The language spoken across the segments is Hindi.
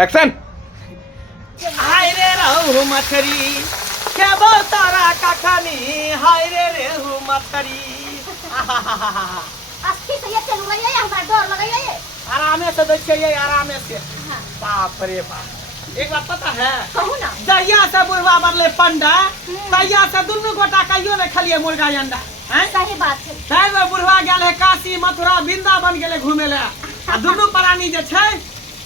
एक्शन। हाय रे रहू मछरी के तारा का खानी हाय रे रहू मछरी। अस्सी से ये चलू गई है हमरा डर लगे ये आरामे से देखिए आरामे से। हां बाप रे बाप। एक बात पता है कहू ना जहिया से बुढ़वा बनले पंडा तहिया से दुनू गोटा कहियो नहीं खलिए मुर्गा अंडा। सही बात है। तै बुढ़वा गेल है काशी मथुरा वृंदावन गेले घूमे ले आ दुनू प्राणी जे छै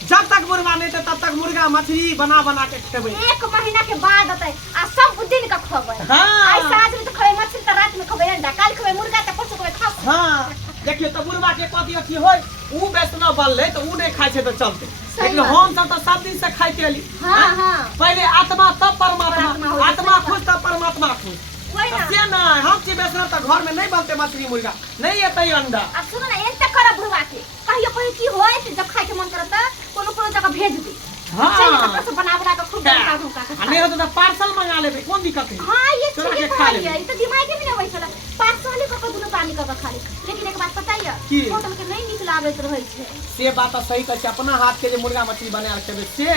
जब तक बुढ़वा नहीं थे तब तक मुर्गा मछली बना बना के खेबे। एक महीना के बाद होते आ सब दिन का खबर। हां आई साँझ में तो खबे मछली तो रात में खबे अंडा काल खबे मुर्गा तो परसों खबे खास। हां देखिए तो बुढ़वा के कथी अथी होय ऊ वैष्णव बनले तो ऊ नहीं खाइ छै तो चलते लेकिन हम सब तो सब दिन से खाइते एली। हां हां पहले आत्मा तब परमात्मा आत्मा खुश तब परमात्मा खुश। वही ना से ना हम की वैष्णव तो घर में नहीं बनते मछली मुर्गा नहीं एतै अंडा। अब सुनो ना एते कर बुढ़वा के कहियो कोई की होय जब खाए के मन करता कोनो जगह भेज दे। हां चल तो परसों बना का खूब बना दूं का। नहीं हो तो पार्सल मंगा लेबे कोन दिक्कत है। हां ये चला ठीक के खा है लेबे। ये तो दिमाग में नहीं होई छला पार्सल ही को दुनो पानी का खा ले। लेकिन एक बात पता है की? होटल के नहीं निक लागत रहै छै। से बात तो सही कह अपना हाथ के जे मुर्गा मछली बनाल खेबे से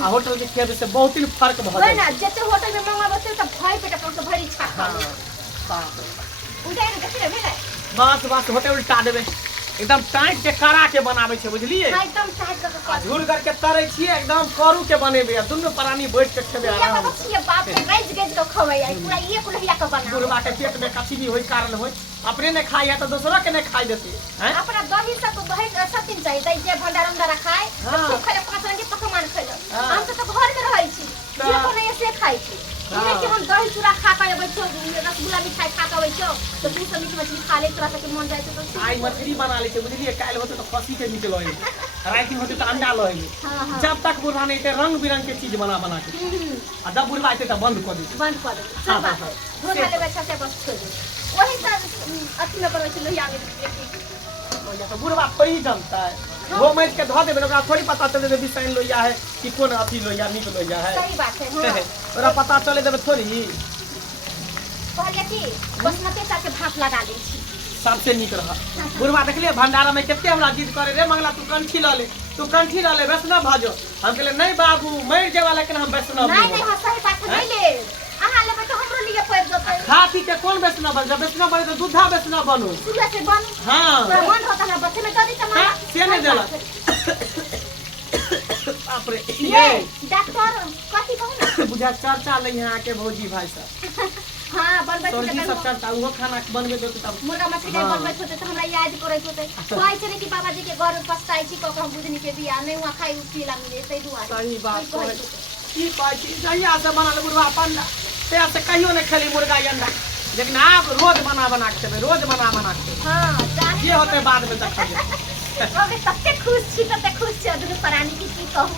आ होटल के खेबे से बहुत ही फर्क भ वही जाय। ना जते होटल में मंगा बसे त भई पेट पर से भरी छा खा ले। बाप रे बाप। उधर देखे भेले बस बस होटल उल्टा देबे एकदम टाइट के करा के बनाबे छै बुझलिए। हां एकदम टाइट कर आ झूल करके तरै छिए एकदम करू के बनेबे आ दुनू प्राणी बैठ के खेबे आराम से। ये बाप रे गज गज के खवै आई पूरा ये कुलहिया के बना। बुढ़वा के पेट में कथी भी होई कारण होई अपने ने खाई है तो दूसरा के ने खाई देते हैं। अपना दही से तो दही सब दिन चाहिए तै जे भंडार में रखाय हाँ। तो खले पांच रंग के पकवान खैलो। हाँ। हम तो घर में रहै छी जे हाँ। कोनो ऐसे खाइ छी। हाँ। ये कि हम दही चूड़ा खा के अबै छौ रसगुल्ला मिठाई खा के अबै छौ तो तू सब मीठ मछली खा ले तोरा सब के मन जाय तो आई मछली बना ले छै बुझलिए काल होते तो खसी के नीचे लए राति होते तो अंडा लए। हां हां जब तक बुढ़वा नहीं थे रंग बिरंग के चीज बना बना के आ जब बुढ़वा आते तो बंद कर देते। बंद कर दे हाँ, सब बात हाँ, है हाँ। घर वाले बच्चा से बस छोड़ दे वही सब अथी में बनबै छै लोहिया में तो बुढ़वा थोड़ी जानता है वो मैच के धो देबे ओकरा थोड़ी पता चले देबे बिसाइन लोहिया है कि कौन अथी लोहिया निक लोहिया है। सही बात है हां ओकरा पता चले देबे थोड़ी कहलिए कि बासमती चावल के भात लगा दै छी सबसे निक रहा। बुढ़वा देखलिए भंडारा में कितने हमरा जिद करे रे मंगला तू कंठी ल ले तू कंठी ल ले वैष्णव भाजो हम कहले नहीं बाबू मर जेवा लेकिन हम वैष्णव नहीं नहीं सही बात है नहीं ले अहाँ लेबै तो हमरो लिए पैर जतै खाती के कौन वैष्णव बन जब वैष्णव बने तो दूधा वैष्णव बनो। सुबह से बन हां पूरा मन होता है बच्चे में दे तमा से नहीं देला बाप रे ये डॉक्टर कथी कहू ना बुझा चर्चा ले यहाँ के भौजी भाई सब हां बनबै सरजी छी सब चर्चा वो खाना बनबे देते तब मुर्गा मछली के बनबै छोटे तो हमरा याद करैत होते कहै छै कि बाबा जी के घर में पछताई छी को हम बुझनी के बिया नहीं वहां खाई पीला मिले सही दुआ सही बात है की कहै छी जहिया से बनल बुढ़वा पंडा ते से कहियो नहीं खाली मुर्गा अंडा लेकिन आप रोज बना बना के खेबे रोज बना बना के हां जाने ये होते बाद में देखिए ओके तते खुश छी दुनु प्राणी की कहू